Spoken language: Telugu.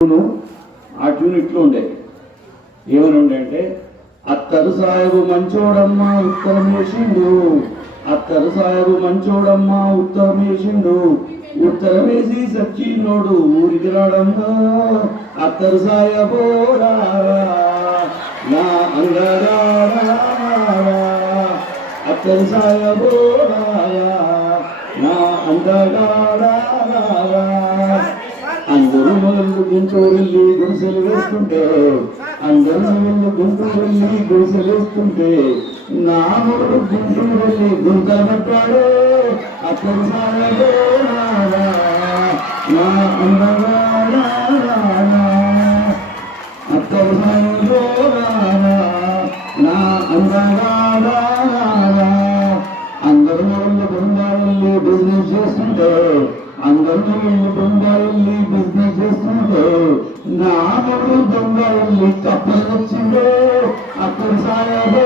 ఆ ట్యూన్ ఇట్లు ఉండే ఏమని ఉండే అంటే అత్తరు సాహెబు మంచోడమ్మా ఉత్తరం వేసిండు, అత్తరు సాహెబు మంచోడమ్మా ఉత్తరం వేసిండు, ఉత్తరం వేసి సచ్చినోడు ఊరికి రాడమ్మా అత్తరు సాహెబోరా నా అంగరారా అత్తరు సాహెబోరా నా అంగరారా. అందరూ మొదలు గుంటూరు వెళ్ళి గుడిసెలు వేస్తుంటే, అందరూ మొదలు గుంటూరు వెళ్ళి గుడిసెలు వేస్తుంటే నా మొదలు గుంటూరు వెళ్ళి గుంతలు పట్టాడు అతను సాగో నా అందగాడా అతను సాగో నా అందగాడా. అందరూ మొదలు బృందావల్లి బిజినెస్ చేస్తుంటే, అందరూ బొంబాయిల్లి బిజినెస్ చేస్తుంటే నా మొదలు బొంబాయిల్లి కప్పలు వచ్చిందో అక్కడ సాగో